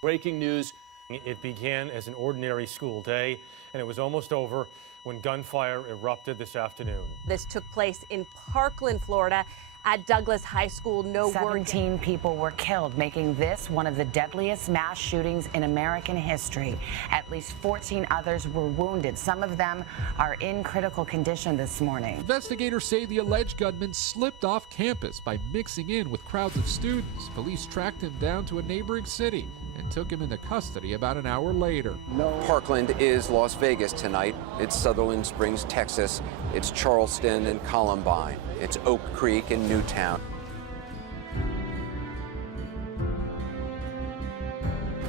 Breaking news. It began as an ordinary school day, and it was almost over when gunfire erupted this afternoon. This took place in Parkland, Florida, at Douglas High School. 17 people were killed, making this one of the deadliest mass shootings in American history. At least 14 others were wounded. Some of them are in critical condition this morning. Investigators say the alleged gunman slipped off campus by mixing in with crowds of students. Police tracked him down to a neighboring city and took him into custody about an hour later. Parkland is Las Vegas tonight. It's Sutherland Springs, Texas. It's Charleston and Columbine. It's Oak Creek and Newtown.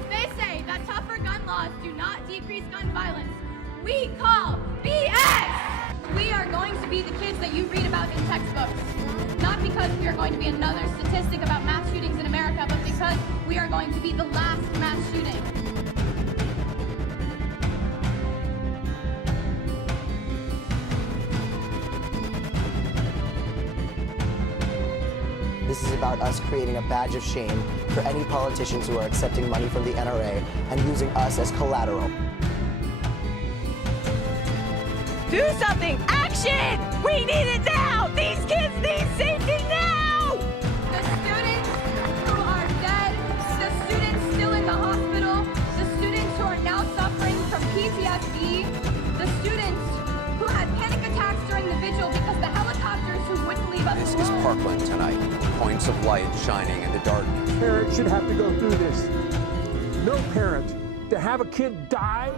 They say that tougher gun laws do not decrease gun violence. We call BS! We are going to be the kids that you read about in textbooks. Not because we are going to be another statistic about mass shootings in America, but because we are going to be the last mass shooting. This is about us creating a badge of shame for any politicians who are accepting money from the NRA and using us as collateral. Do something! Action! We need it now! These kids need safety now! The students who are dead, the students still in the hospital, the students who are now suffering from PTSD, the students who had panic attacks during the vigil because the helicopters who wouldn't leave us alone. This is Parkland tonight. Points of light shining in the darkness. Parents should have to go through this. No parent to have a kid die.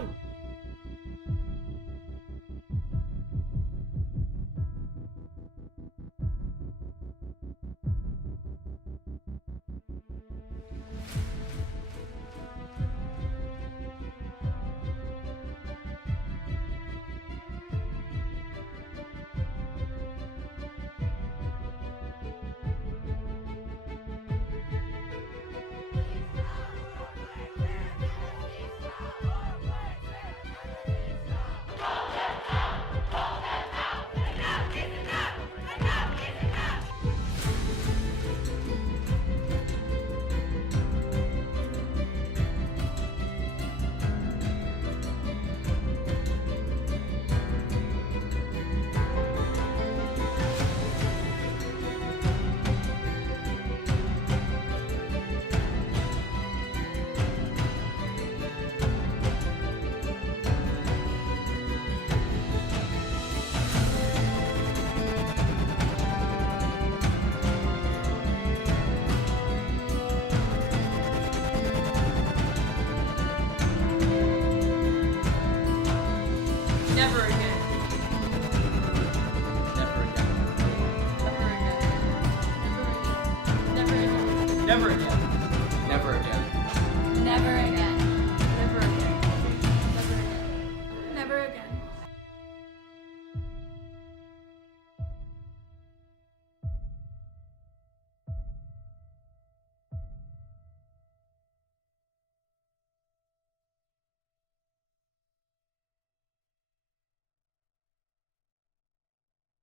Never again. Never again. Never again. Never again. Never again.